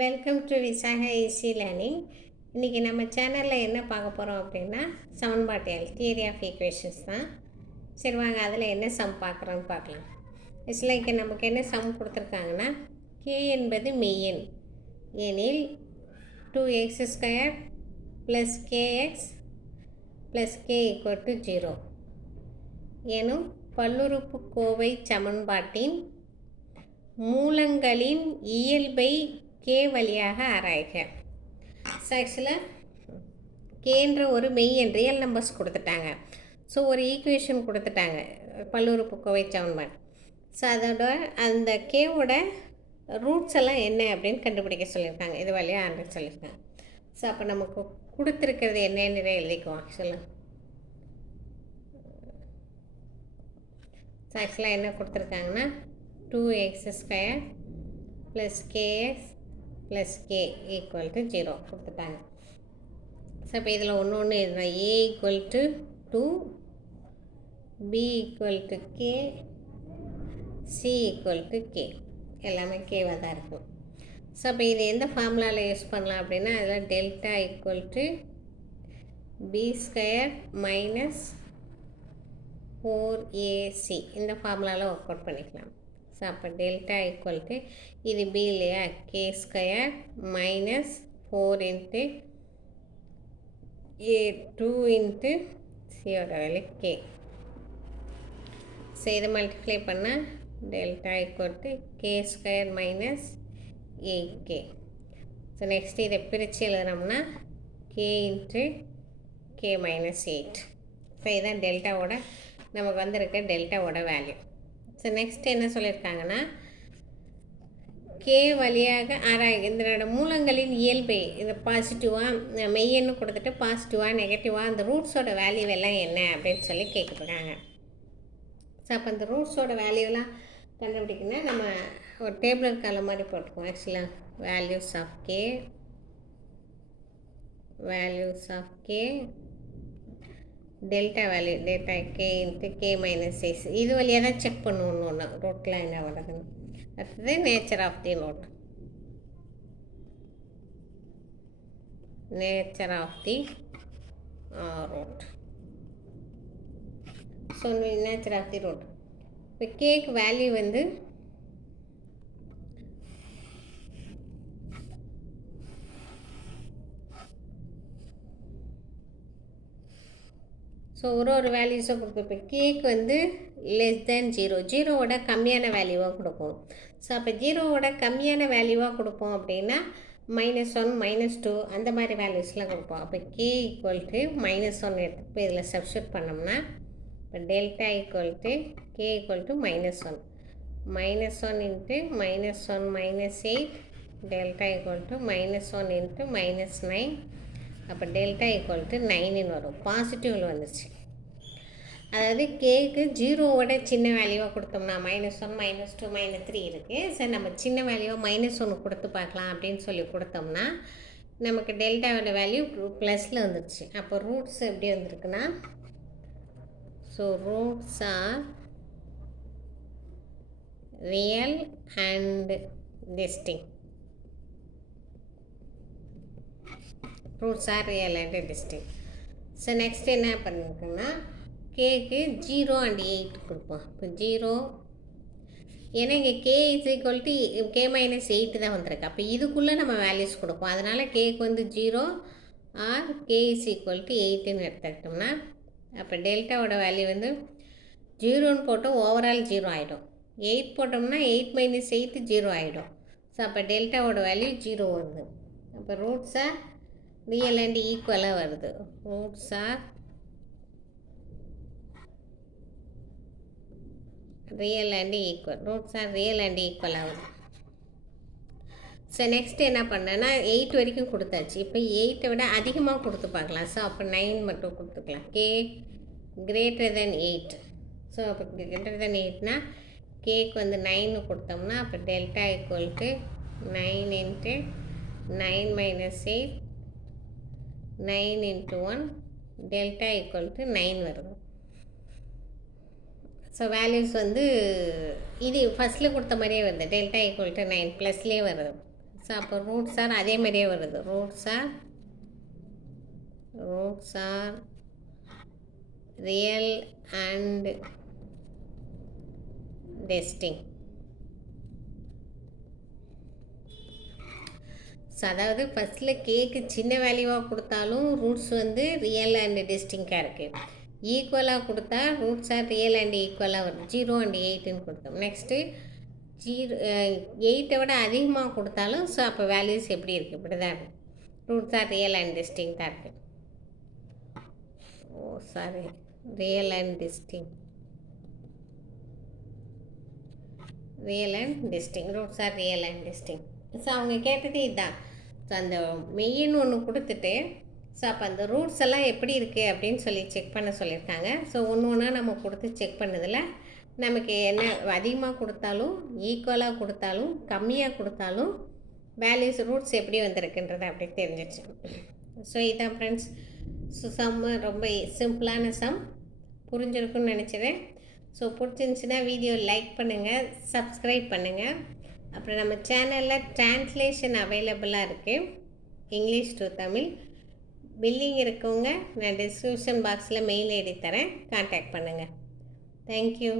Welcome to Visakha easy learning. இன்றைக்கி நம்ம சேனலில் என்ன பார்க்க போகிறோம் அப்படின்னா சமன்பாட்டியல் தியரி ஆஃப் ஈக்குவேஷன்ஸ் தான். சரி வாங்க அதில் என்ன சம் பார்க்குறோன்னு பார்க்கலாம். லைக் நமக்கு என்ன சம் கொடுத்துருக்காங்கன்னா கே என்பது மெய்யெண் எனில் 2x² + kx + k = 0 எனும் பல்லுறுப்புக்கோவை சமன்பாட்டின் மூலங்களின் இயல்பை கே வழியாக ஆராய்க. ஸோ ஆக்சுவலாக கேன்ற ஒரு மெய்யெண் ரியல் நம்பர்ஸ் கொடுத்துட்டாங்க. ஸோ ஒரு ஈக்குவேஷன் கொடுத்துட்டாங்க பல்லுறுப்புக்கோவை சமன்பாடு. ஸோ அதோட அந்த கேவோட ரூட்ஸ் எல்லாம் என்ன அப்படின்னு கண்டுபிடிக்க சொல்லியிருக்காங்க. இது வழியாக ஆரம்பிக்க சொல்லியிருக்காங்க. ஸோ அப்போ நமக்கு கொடுத்துருக்கிறது என்னென்னு எழுதிக்குவோம். ஆக்சுவலாக என்ன கொடுத்துருக்காங்கன்னா 2x² + kx + k = 0 கொடுத்துட்டாங்க. ஸோ இப்போ இதில் ஒன்று எழுதுனா a = 2, b = k, c = k. எல்லாமே கேவாக தான் இருக்கும். ஸோ அப்போ இது எந்த ஃபார்முலாவில் யூஸ் பண்ணலாம் அப்படின்னா அதில் டெல்டா = b² - 4ac இந்த ஃபார்முலாவில் ஒர்க் அவுட் பண்ணிக்கலாம். ஸோ அப்போ டெல்டா இது b இல்லையா, k² - 4 × a2 × c value k. So இதை மல்டிப்ளை பண்ணால் delta k² - 8k. So next இதை பிரித்து எழுதுனோம்னா k × k - 8. ஸோ இதுதான் டெல்டாவோட நமக்கு வந்திருக்க டெல்டாவோட வேல்யூ. ஸோ நெக்ஸ்ட் என்ன சொல்லியிருக்காங்கன்னா கே வழியாக இதனோட மூலங்களின் இயல்பை இந்த பாசிட்டிவாக மெய்யெண்ணு கொடுத்துட்டு பாசிட்டிவாக நெகட்டிவாக அந்த ரூட்ஸோட வேல்யூ எல்லாம் என்ன அப்படின்னு சொல்லி கேட்குறாங்க. ஸோ அப்போ அந்த ரூட்ஸோட வேல்யூலாம் கண்டுபிடிக்கணும்னா நம்ம ஒரு டேபிள் காலம் மாதிரி போட்டுக்குவோம். ஆக்சுவலாக values of k delta value delta k × k - 8 இது வழியாக தான் செக் பண்ணுவோம். ஒன்று ரூட்டில் என்ன வருதுன்னு. அடுத்தது nature of the root. So nature of the root இப்போ கேக்கு வேல்யூ வந்து ஸோ ஒரு வேல்யூஸை கொடுத்துருப்பேன். கேக்கு வந்து <0 ஜீரோவோட கம்மியான வேல்யூவாக கொடுப்போம். ஸோ அப்போ ஜீரோவோட கம்மியான வேல்யூவாக கொடுப்போம் அப்படின்னா -1 -2 அந்த மாதிரி வேல்யூஸ்லாம் கொடுப்போம். அப்போ k = -1 எடுத்து இதில் சப்ஸ்டியூட் பண்ணோம்னா இப்போ டெல்டா k = -1 -1 × -1 -8 டெல்டா -1 × -9 அப்போ டெல்டா = 9ன்னு வரும். பாசிட்டிவில் வந்துச்சு. அதாவது கேக்கு ஜீரோவோட சின்ன வேல்யூவாக கொடுத்தோம்னா -1 -2 -3 இருக்குது. சரி நம்ம சின்ன வேல்யூவாக -1 கொடுத்து பார்க்கலாம் அப்படின்னு சொல்லி கொடுத்தோம்னா நமக்கு டெல்டாவோட வேல்யூ +ல் வந்துடுச்சு. அப்போ ரூட்ஸ் எப்படி வந்திருக்குன்னா so roots are real and distinct. Roots are real and distinct. So next என்ன பண்ணியிருக்குன்னா கேக்கு 0 and 8 கொடுப்போம். இப்போ 0 ஏன்னா இங்கே k = k - 8 தான் வந்திருக்கு. அப்போ இதுக்குள்ளே நம்ம வேல்யூஸ் கொடுப்போம். அதனால் கேக்கு வந்து 0 ஆர் k = 8ன்னு எடுத்துக்கிட்டோம்னா அப்போ டெல்டாவோட வேல்யூ வந்து 0ன்னு போட்டோம் ஓவரால் 0 ஆகிடும். 8 போட்டோம்னா 8 - 8 0 ஆகிடும். ஸோ அப்போ டெல்டாவோட வேல்யூ 0 வருது. அப்போ ரூட்ஸாக ரியல் அண்ட் ஈக்குவலாக வருது. Roots are real and equal ஆகுது. ஸோ நெக்ஸ்ட் என்ன பண்ணேன்னா 8 வரைக்கும் கொடுத்தாச்சு. இப்போ 8 விட அதிகமாக கொடுத்து பார்க்கலாம். ஸோ அப்போ 9 மட்டும் கொடுத்துக்கலாம். k > 8. ஸோ அப்போ >8னா கேக்கு வந்து 9 கொடுத்தோம்னா அப்போ டெல்டா = 9 × 9 - 8 9 × 1 டெல்டா = 9 வருது. ஸோ வேல்யூஸ் வந்து இது ஃபஸ்ட்டில் கொடுத்த மாதிரியே வருது. டெல்டா = 9 +லேயே வருது. ஸோ அப்போ ரூட்ஸ் ஆர் அதே மாதிரியே வருது. Roots are real and distinct. So அதாவது ஃபஸ்ட்டில் கேக்கு சின்ன வேல்யூவாக கொடுத்தாலும் ரூட்ஸ் வந்து ரியல் அண்ட் டிஸ்டிங்காக இருக்குது. ஈக்குவலாக கொடுத்தா ரூட்ஸ் ஆர் ரியல் அண்ட் ஈக்குவலாக வருது. 0 and 8ன்னு கொடுத்தோம். நெக்ஸ்ட்டு 8 விட அதிகமாக கொடுத்தாலும் ஸோ அப்போ வேல்யூஸ் எப்படி இருக்குது? இப்படி தான் இருக்குது. ரூட்ஸ் ஆர் ரியல் அண்ட் டிஸ்டிங்காக இருக்குது. Real and distinct. Roots are real and distinct. So அவங்க கேட்டது இதுதான். ஸோ அந்த மெய்யின்னு ஒன்று கொடுத்துட்டு ஸோ அப்போ அந்த ரூட்ஸ் எல்லாம் எப்படி இருக்குது அப்படின்னு சொல்லி செக் பண்ண சொல்லியிருக்காங்க. ஸோ ஒன்று நம்ம கொடுத்து செக் பண்ணதில் நமக்கு என்ன அதிகமாக கொடுத்தாலும் ஈக்குவலாக கொடுத்தாலும் கம்மியாக கொடுத்தாலும் வேல்யூஸ் ரூட்ஸ் எப்படி வந்திருக்குன்றது அப்படி தெரிஞ்சிடுச்சு. ஸோ இதான் ஃப்ரெண்ட்ஸ். ஸோ ரொம்ப சிம்பிளான சம் புரிஞ்சிருக்குன்னு நினச்சிக்கிறேன். ஸோ பிடிச்சிருந்துச்சின்னா வீடியோ லைக் பண்ணுங்கள், சப்ஸ்கிரைப் பண்ணுங்கள். அப்புறம் நம்ம சேனலில் ட்ரான்ஸ்லேஷன் அவைலபிளாக இருக்குது, இங்கிலீஷ் டு தமிழ். பில்லிங் இருக்கவங்க நான் டிஸ்கிரிப்ஷன் பாக்ஸில் மெயில் ஐடி தரேன், கான்டாக்ட் பண்ணுங்கள். தேங்க்யூ.